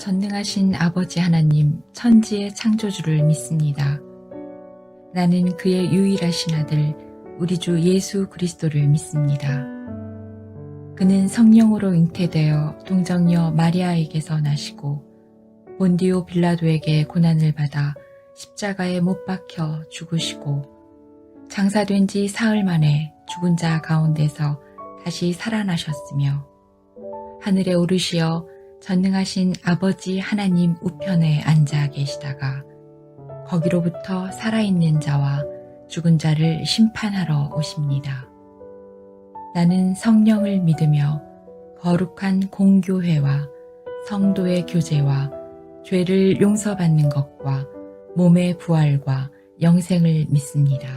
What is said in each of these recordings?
전능하신 아버지 하나님 천지의 창조주를 믿습니다. 나는 그의 유일하신 아들 우리 주 예수 그리스도를 믿습니다. 그는 성령으로 잉태되어 동정녀 마리아에게서 나시고 본디오 빌라도에게 고난을 받아 십자가에 못 박혀 죽으시고 장사된 지 사흘 만에 죽은 자 가운데서 다시 살아나셨으며 하늘에 오르시어 전능하신 아버지 하나님 우편에 앉아 계시다가 거기로부터 살아있는 자와 죽은 자를 심판하러 오십니다. 나는 성령을 믿으며 거룩한 공교회와 성도의 교제와 죄를 용서받는 것과 몸의 부활과 영생을 믿습니다.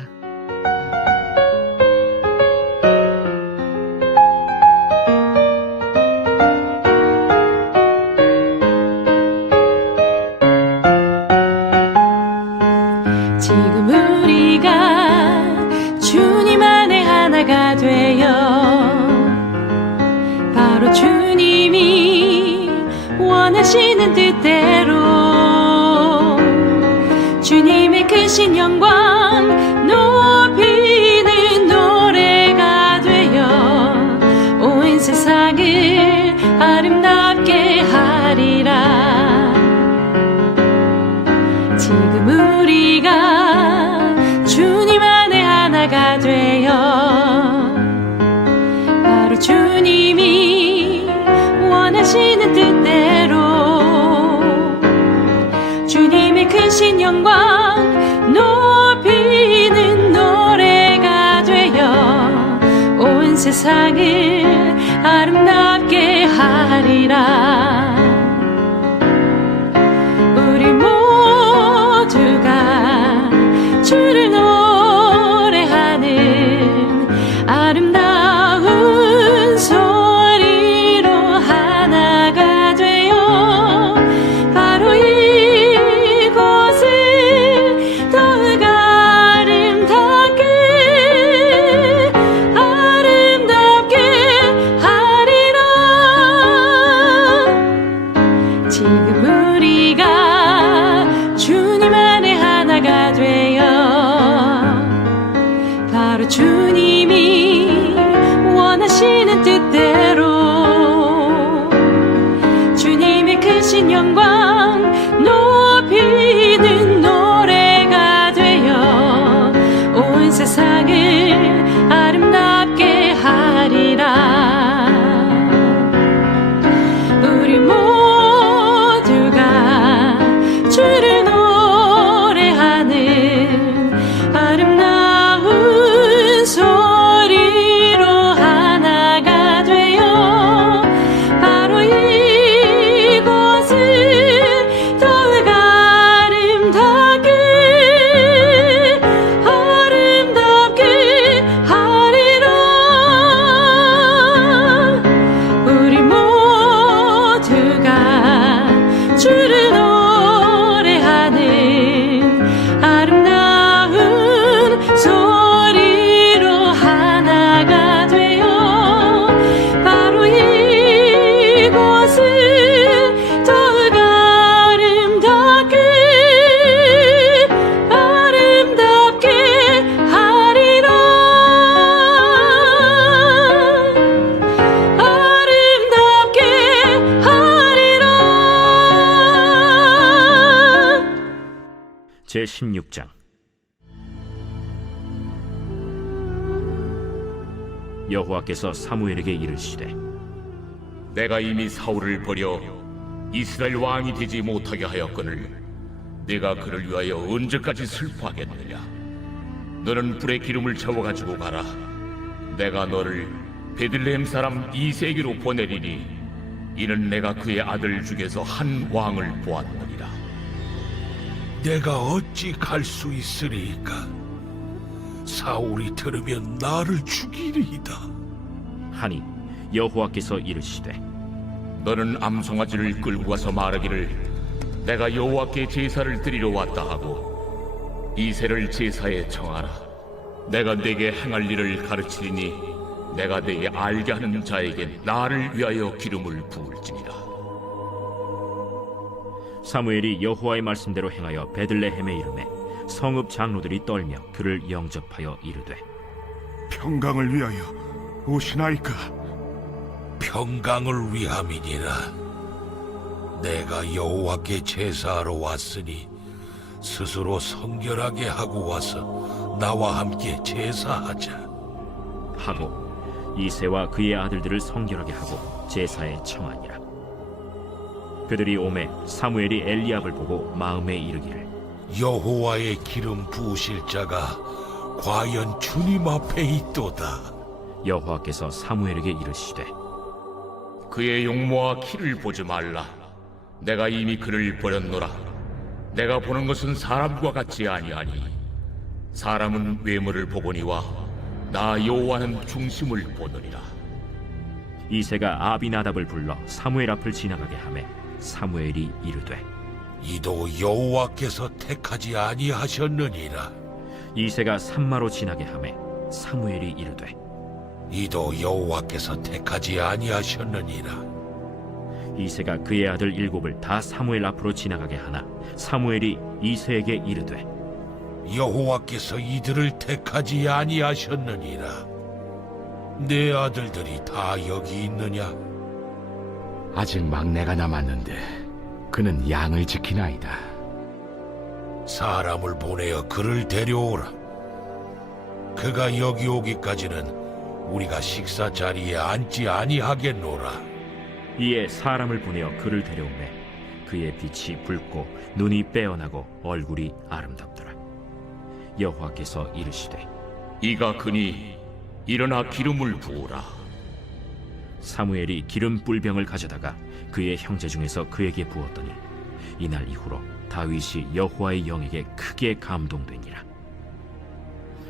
지금 우리가 주님 안에 하나가 되어 바로 주님이 원하시는 뜻대로 주님의 크신 영광 높이는 노래가 되어 온 세상을 아름답게 하리라. 지금 우리가 주님 안에 하나가 되어 바로 주님이 원하시는 뜻대로 주님의 크신 영광 높이는 노래가 되어 온 세상을 아름답게 하리라. 우리 모두가 주를 노래하는 아름다운 소리로 하나가 되어 바로 이곳을 더욱 아름답게 하리라. 지금 우리가 주님 안에 하나가 되어 바로 주님이 원하시는 뜻대로 주님의 크신 영광 높이는 노래가 되어 온 세상을 아름답게 하리라. 우리 모두가 주를 노래하는 아름다운 소리로 하나가 되어 바로 이곳을 더욱 아름답게 하리라. 우리 모두가 주를 노래하는 아름다운 소리로 하나가 되어 바로 이곳을 더욱 아름답게 하리라. 아름답게 하리라. 제16장 여호와께서 사무엘에게 이르시되 내가 이미 사울을 버려 이스라엘 왕이 되지 못하게 하였거늘 내가 그를 위하여 언제까지 슬퍼하겠느냐. 너는 불에 기름을 채워가지고 가라. 내가 너를 베들레헴 사람 이새에게로 보내리니 이는 내가 그의 아들 중에서 한 왕을 보았느니라. 내가 어찌 갈 수 있으리이까? 사울이 들으면 나를 죽이리이다. 하니 여호와께서 이르시되 너는 암송아지를 끌고 가서 말하기를 내가 여호와께 제사를 드리러 왔다 하고 이새를 제사에 청하라. 내가 네게 행할 일을 가르치리니 내가 네게 알게 하는 자에게 나를 위하여 기름을 부을지니라. 사무엘이 여호와의 말씀대로 행하여 베들레헴에 이르매 성읍 장로들이 떨며 그를 영접하여 이르되 평강을 위하여 오시나이까? 평강을 위함이니라. 내가 여호와께 제사하러 왔으니 스스로 성결하게 하고 와서 나와 함께 제사하자. 하고 이새와 그의 아들들을 성결하게 하고 제사에 청하니라. 그들이 오매 사무엘이 엘리압을 보고 마음에 이르기를 여호와의 기름 부으실 자가 과연 주님 앞에 있도다. 여호와께서 사무엘에게 이르시되 그의 용모와 키를 보지 말라. 내가 이미 그를 버렸노라. 내가 보는 것은 사람과 같지 아니하니 사람은 외모를 보거니와 나 여호와는 중심을 보느니라. 이새가 아비나답을 불러 사무엘 앞을 지나가게 하매 사무엘이 이르되 이도 여호와께서 택하지 아니하셨느니라. 이새가 산마로 지나게 하매 사무엘이 이르되 이도 여호와께서 택하지 아니하셨느니라. 이새가 그의 아들 일곱을 다 사무엘 앞으로 지나가게 하나 사무엘이 이새에게 이르되 여호와께서 이들을 택하지 아니하셨느니라. 내 아들들이 다 여기 있느냐? 아직 막내가 남았는데 그는 양을 지키나이다. 사람을 보내어 그를 데려오라. 그가 여기 오기까지는 우리가 식사 자리에 앉지 아니하겠노라. 이에 사람을 보내어 그를 데려오매 그의 빛이 붉고 눈이 빼어나고 얼굴이 아름답더라. 여호와께서 이르시되 이가 그니 일어나 기름을 부으라. 사무엘이 기름 뿔병을 가져다가 그의 형제 중에서 그에게 부었더니 이날 이후로 다윗이 여호와의 영에게 크게 감동되니라.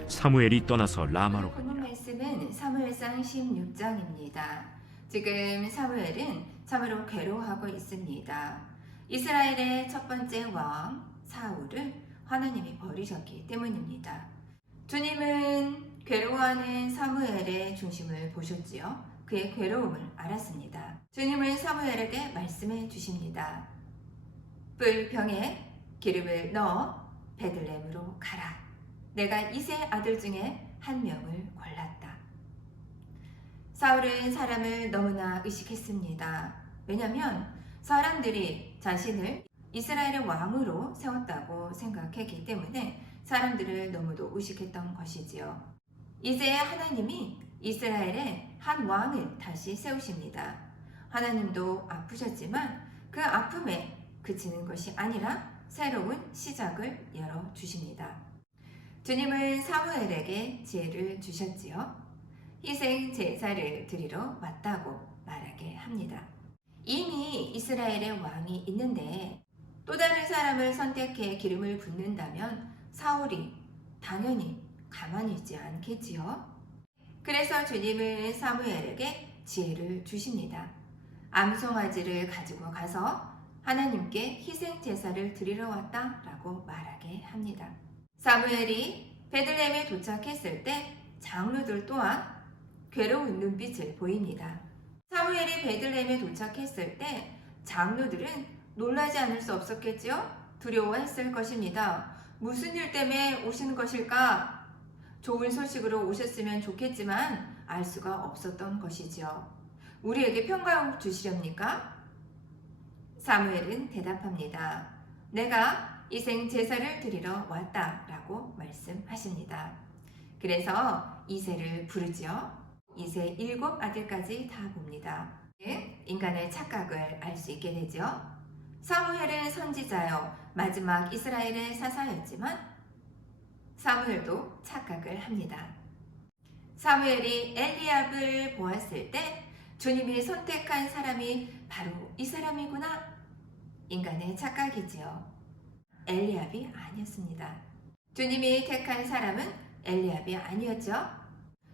사무엘이 떠나서 라마로 본문 가니라. 말씀은 사무엘상 16장입니다. 지금 사무엘은 참으로 괴로워하고 있습니다. 이스라엘의 첫 번째 왕 사울을 하나님이 버리셨기 때문입니다. 주님은 괴로워하는 사무엘의 중심을 보셨지요. 그의 괴로움을 알았습니다. 주님은 사무엘에게 말씀해 주십니다. 뿔병에 기름을 넣어 베들레헴으로 가라. 내가 이새 아들 중에 한 명을 골랐다. 사울은 사람을 너무나 의식했습니다. 왜냐하면 사람들이 자신을 이스라엘의 왕으로 세웠다고 생각했기 때문에 사람들을 너무도 의식했던 것이지요. 이제 하나님이 이스라엘의 한 왕을 다시 세우십니다. 하나님도 아프셨지만 그 아픔에 그치는 것이 아니라 새로운 시작을 열어주십니다. 주님은 사무엘에게 지혜를 주셨지요. 희생 제사를 드리러 왔다고 말하게 합니다. 이미 이스라엘의 왕이 있는데 또 다른 사람을 선택해 기름을 붓는다면 사울이 당연히 가만히 있지 않겠지요. 그래서 주님은 사무엘에게 지혜를 주십니다. 암송아지를 가지고 가서 하나님께 희생 제사를 드리러 왔다라고 말하게 합니다. 사무엘이 베들레헴에 도착했을 때 장로들 또한 괴로운 눈빛을 보입니다. 사무엘이 베들레헴에 도착했을 때 장로들은 놀라지 않을 수 없었겠지요? 두려워했을 것입니다. 무슨 일 때문에 오시는 것일까? 좋은 소식으로 오셨으면 좋겠지만 알 수가 없었던 것이지요. 우리에게 평강 주시렵니까? 사무엘은 대답합니다. 내가 희생 제사를 드리러 왔다라고 말씀하십니다. 그래서 이새를 부르지요. 이새 7 아들까지 다 봅니다. 인간의 착각을 알 수 있게 되죠. 사무엘은 선지자요 마지막 이스라엘의 사사였지만 사무엘도 착각을 합니다. 사무엘이 엘리압을 보았을 때 주님이 선택한 사람이 바로 이 사람이구나. 인간의 착각이지요. 엘리압이 아니었습니다. 주님이 택한 사람은 엘리압이 아니었죠.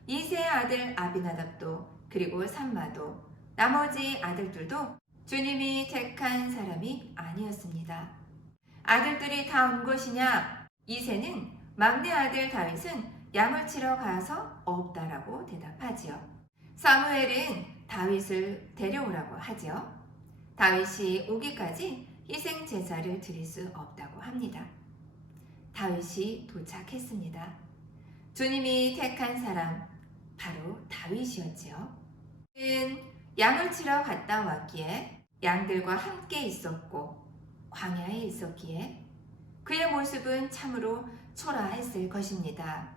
이새의 아들 아비나답도 그리고 삼마도 나머지 아들들도 주님이 택한 사람이 아니었습니다. 아들들이 다 온 것이냐? 이새는 막내 아들 다윗은 양을 치러 가서 없다라고 대답하지요. 사무엘은 다윗을 데려오라고 하지요. 다윗이 오기까지 희생 제사를 드릴 수 없다고 합니다. 다윗이 도착했습니다. 주님이 택한 사람 바로 다윗이었지요. 그는 양을 치러 갔다 왔기에 양들과 함께 있었고 광야에 있었기에 그의 모습은 참으로 초라했을 것입니다.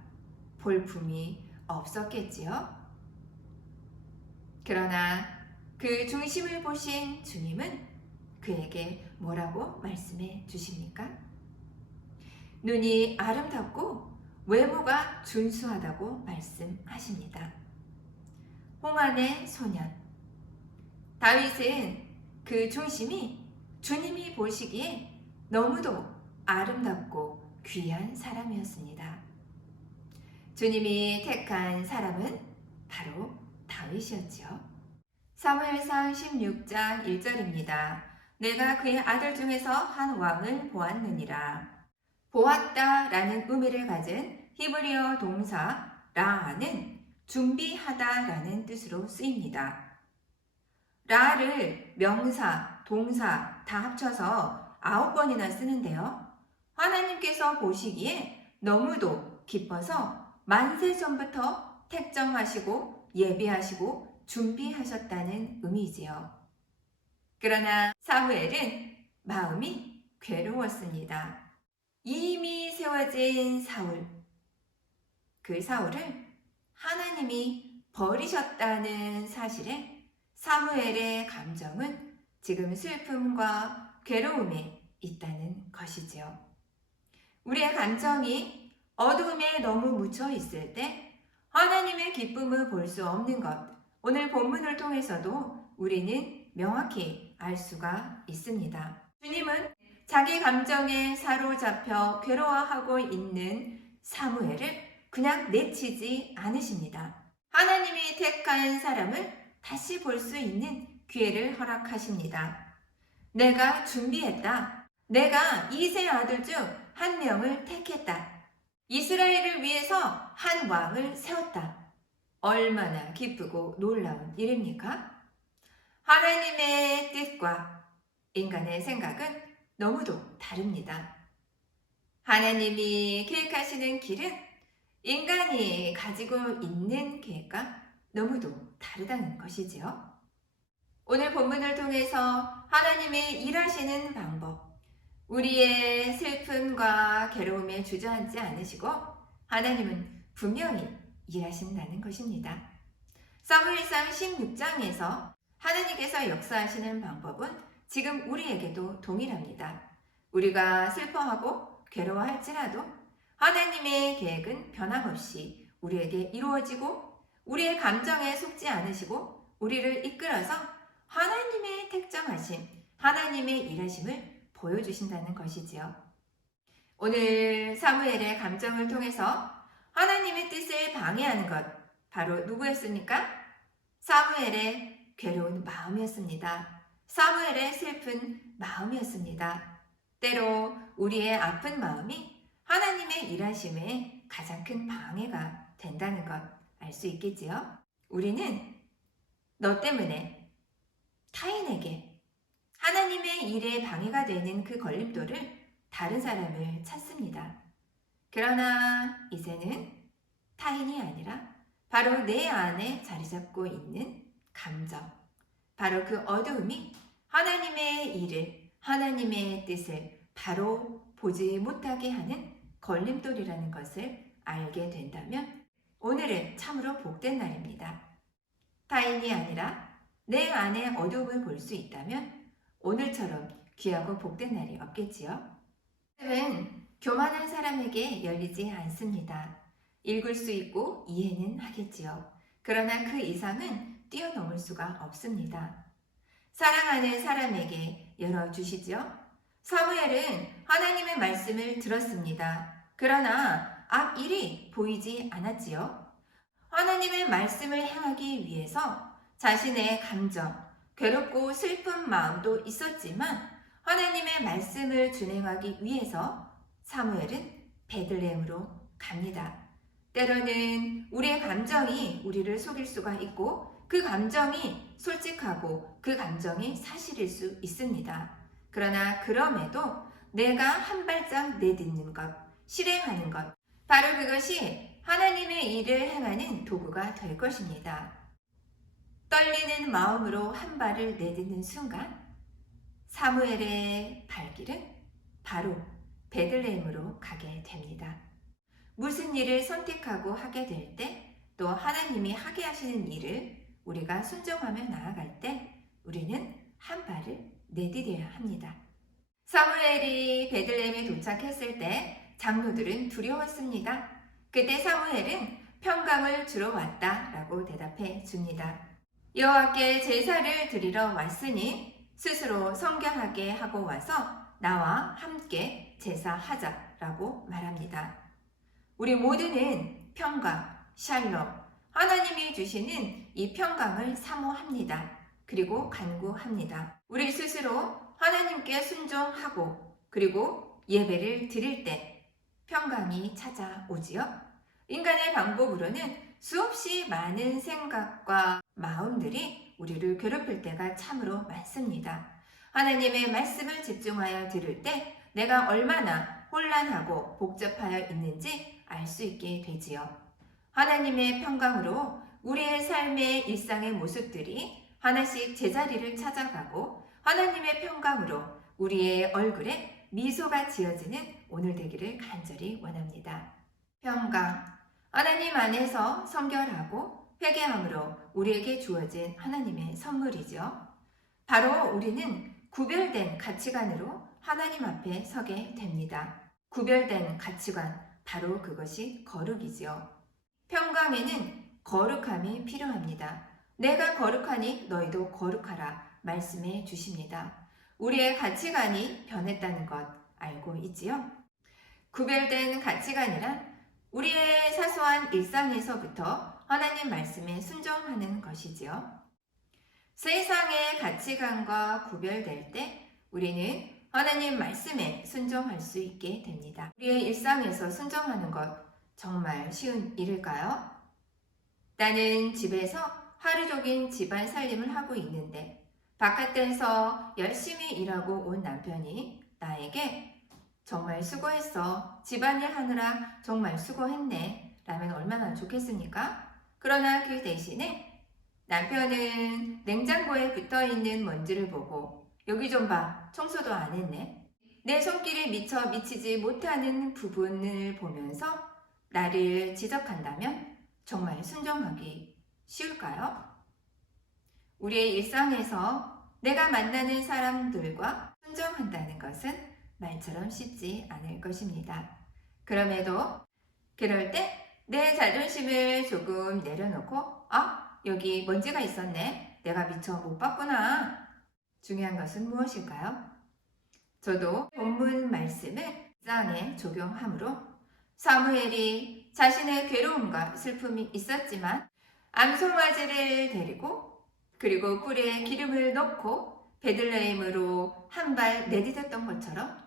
볼품이 없었겠지요. 그러나 그 중심을 보신 주님은 그에게 뭐라고 말씀해 주십니까? 눈이 아름답고 외모가 준수하다고 말씀하십니다. 홍안의 소년 다윗은 그 중심이 주님이 보시기에 너무도 아름답고 귀한 사람이었습니다. 주님이 택한 사람은 바로 다윗이었죠. 사무엘상 16장 1절입니다. 내가 그의 아들 중에서 한 왕을 보았느니라. 보았다 라는 의미를 가진 히브리어 동사 라는 준비하다 라는 뜻으로 쓰입니다. 라를 명사, 동사 다 합쳐서 9번이나 쓰는데요. 하나님께서 보시기에 너무도 기뻐서 만세 전부터 택정하시고 예비하시고 준비하셨다는 의미지요. 그러나 사무엘은 마음이 괴로웠습니다. 이미 세워진 사울, 그 사울을 하나님이 버리셨다는 사실에 사무엘의 감정은 지금 슬픔과 괴로움에 있다는 것이지요. 우리의 감정이 어두움에 너무 묻혀 있을 때 하나님의 기쁨을 볼 수 없는 것, 오늘 본문을 통해서도 우리는 명확히 알 수가 있습니다. 주님은 자기 감정에 사로잡혀 괴로워하고 있는 사무엘을 그냥 내치지 않으십니다. 하나님이 택한 사람을 다시 볼 수 있는 기회를 허락하십니다. 내가 준비했다. 내가 이세 아들 중 한 명을 택했다. 이스라엘을 위해서 한 왕을 세웠다. 얼마나 기쁘고 놀라운 일입니까? 하나님의 뜻과 인간의 생각은 너무도 다릅니다. 하나님이 계획하시는 길은 인간이 가지고 있는 계획과 너무도 다르다는 것이지요. 오늘 본문을 통해서 하나님의 일하시는 방법, 우리의 슬픔과 괴로움에 주저앉지 않으시고 하나님은 분명히 일하신다는 것입니다. 사무엘상 16장에서 하나님께서 역사하시는 방법은 지금 우리에게도 동일합니다. 우리가 슬퍼하고 괴로워할지라도 하나님의 계획은 변함없이 우리에게 이루어지고 우리의 감정에 속지 않으시고 우리를 이끌어서 하나님의 택정하심, 하나님의 일하심을 보여주신다는 것이지요. 오늘 사무엘의 감정을 통해서 하나님의 뜻을 방해하는 것, 바로 누구였습니까? 사무엘의 괴로운 마음이었습니다. 사무엘의 슬픈 마음이었습니다. 때로 우리의 아픈 마음이 하나님의 일하심에 가장 큰 방해가 된다는 것 알 수 있겠지요? 우리는 너 때문에 타인에게 하나님의 일에 방해가 되는 그 걸림돌을 다른 사람을 찾습니다. 그러나 이제는 타인이 아니라 바로 내 안에 자리 잡고 있는 감정, 바로 그 어두움이 하나님의 일을, 하나님의 뜻을 바로 보지 못하게 하는 걸림돌이라는 것을 알게 된다면 오늘은 참으로 복된 날입니다. 타인이 아니라 내 안의 어두움을 볼 수 있다면 오늘처럼 귀하고 복된 날이 없겠지요. 하늘은 교만한 사람에게 열리지 않습니다. 읽을 수 있고 이해는 하겠지요. 그러나 그 이상은 뛰어넘을 수가 없습니다. 사랑하는 사람에게 열어주시죠. 사무엘은 하나님의 말씀을 들었습니다. 그러나 앞일이 보이지 않았지요. 하나님의 말씀을 행하기 위해서 자신의 감정, 괴롭고 슬픈 마음도 있었지만 하나님의 말씀을 준행하기 위해서 사무엘은 베들레헴으로 갑니다. 때로는 우리의 감정이 우리를 속일 수가 있고 그 감정이 솔직하고 그 감정이 사실일 수 있습니다. 그러나 그럼에도 내가 한 발짝 내딛는 것, 실행하는 것, 바로 그것이 하나님의 일을 행하는 도구가 될 것입니다. 떨리는 마음으로 한 발을 내딛는 순간 사무엘의 발길은 바로 베들레헴으로 가게 됩니다. 무슨 일을 선택하고 하게 될 때, 또 하나님이 하게 하시는 일을 우리가 순종하며 나아갈 때 우리는 한 발을 내디뎌야 합니다. 사무엘이 베들레헴에 도착했을 때 장로들은 두려웠습니다. 그때 사무엘은 평강을 주러 왔다라고 대답해 줍니다. 여호와께 제사를 드리러 왔으니 스스로 성결하게 하고 와서 나와 함께 제사하자라고 말합니다. 우리 모두는 평강, 샬롬, 하나님이 주시는 이 평강을 사모합니다. 그리고 간구합니다. 우리 스스로 하나님께 순종하고 그리고 예배를 드릴 때 평강이 찾아오지요. 인간의 방법으로는 수없이 많은 생각과 마음들이 우리를 괴롭힐 때가 참으로 많습니다. 하나님의 말씀을 집중하여 들을 때 내가 얼마나 혼란하고 복잡하여 있는지 알 수 있게 되지요. 하나님의 평강으로 우리의 삶의 일상의 모습들이 하나씩 제자리를 찾아가고 하나님의 평강으로 우리의 얼굴에 미소가 지어지는 오늘 되기를 간절히 원합니다. 평강, 하나님 안에서 성결하고 회개함으로 우리에게 주어진 하나님의 선물이죠. 바로 우리는 구별된 가치관으로 하나님 앞에 서게 됩니다. 구별된 가치관, 바로 그것이 거룩이지요. 평강에는 거룩함이 필요합니다. 내가 거룩하니 너희도 거룩하라 말씀해 주십니다. 우리의 가치관이 변했다는 것 알고 있지요? 구별된 가치관이란 우리의 사소한 일상에서부터 하나님 말씀에 순종하는 것이지요. 세상의 가치관과 구별될 때 우리는 하나님 말씀에 순종할 수 있게 됩니다. 우리의 일상에서 순종하는 것 정말 쉬운 일일까요? 나는 집에서 하루 종일 집안 살림을 하고 있는데 바깥에서 열심히 일하고 온 남편이 나에게 정말 수고했어. 집안일 하느라 정말 수고했네. 라면 얼마나 좋겠습니까? 그러나 그 대신에 남편은 냉장고에 붙어있는 먼지를 보고 여기 좀 봐. 청소도 안 했네. 내 손길이 미처 미치지 못하는 부분을 보면서 나를 지적한다면 정말 순종하기 쉬울까요? 우리의 일상에서 내가 만나는 사람들과 순종한다는 것은 말처럼 쉽지 않을 것입니다. 그럼에도 그럴 때 내 자존심을 조금 내려놓고 여기 먼지가 있었네. 내가 미처 못 봤구나. 중요한 것은 무엇일까요? 저도 본문 말씀을 일상에 적용함으로 사무엘이 자신의 괴로움과 슬픔이 있었지만 암송아지를 데리고 그리고 꿀에 기름을 넣고 베들레헴으로 한 발 내딛었던 것처럼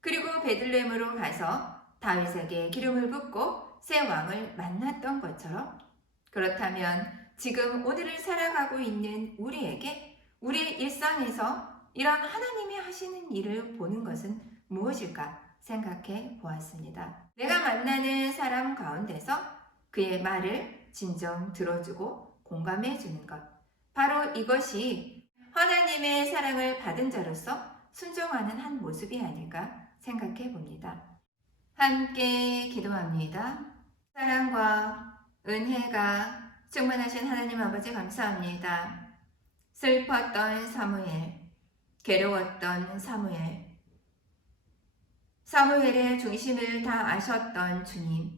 그리고 베들레헴으로 가서 다윗에게 기름을 붓고 새 왕을 만났던 것처럼 그렇다면 지금 오늘을 살아가고 있는 우리에게 우리의 일상에서 이런 하나님이 하시는 일을 보는 것은 무엇일까 생각해 보았습니다. 내가 만나는 사람 가운데서 그의 말을 진정 들어주고 공감해 주는 것. 바로 이것이 하나님의 사랑을 받은 자로서 순종하는 한 모습이 아닐까 생각해 봅니다. 함께 기도합니다. 사랑과 은혜가 충만하신 하나님 아버지 감사합니다. 슬펐던 사무엘, 괴로웠던 사무엘, 사무엘의 중심을 다 아셨던 주님,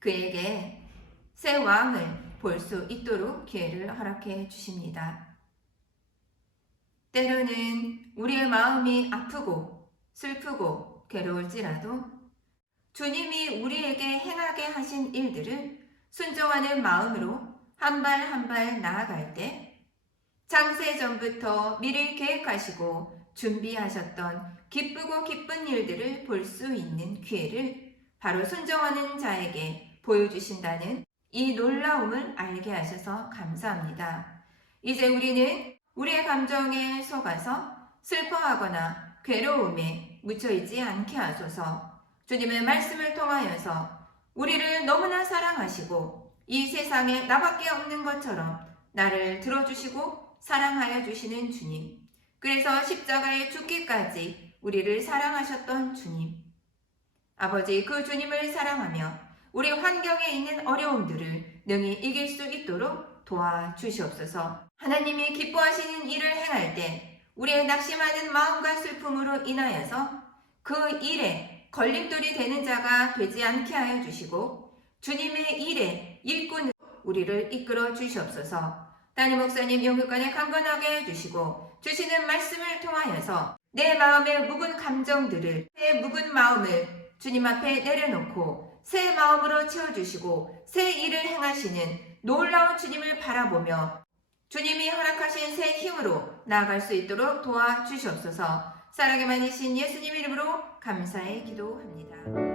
그에게 새 왕을 볼 수 있도록 기회를 허락해 주십니다. 때로는 우리의 마음이 아프고 슬프고 괴로울지라도 주님이 우리에게 행하게 하신 일들을 순종하는 마음으로 한 발 한 발 나아갈 때 창세전부터 미리 계획하시고 준비하셨던 기쁘고 기쁜 일들을 볼 수 있는 기회를 바로 순종하는 자에게 보여주신다는 이 놀라움을 알게 하셔서 감사합니다. 이제 우리는 우리의 감정에 속아서 슬퍼하거나 괴로움에 묻혀있지 않게 하소서. 주님의 말씀을 통하여서 우리를 너무나 사랑하시고 이 세상에 나밖에 없는 것처럼 나를 들어주시고 사랑하여 주시는 주님. 그래서 십자가에 죽기까지 우리를 사랑하셨던 주님. 아버지, 그 주님을 사랑하며 우리 환경에 있는 어려움들을 능히 이길 수 있도록 도와주시옵소서. 하나님이 기뻐하시는 일을 행할 때 우리의 낙심하는 마음과 슬픔으로 인하여서 그 일에 걸림돌이 되는 자가 되지 않게 하여 주시고 주님의 일에 일꾼으로 우리를 이끌어 주시옵소서. 담임 목사님 영육간에 강건하게 해주시고 주시는 말씀을 통하여서 내 마음의 묵은 감정들을, 내 묵은 마음을 주님 앞에 내려놓고 새 마음으로 채워주시고 새 일을 행하시는 놀라운 주님을 바라보며 주님이 허락하신 새 힘으로 나아갈 수 있도록 도와주시옵소서. 사랑에 많으신 예수님 이름으로 감사해 기도합니다.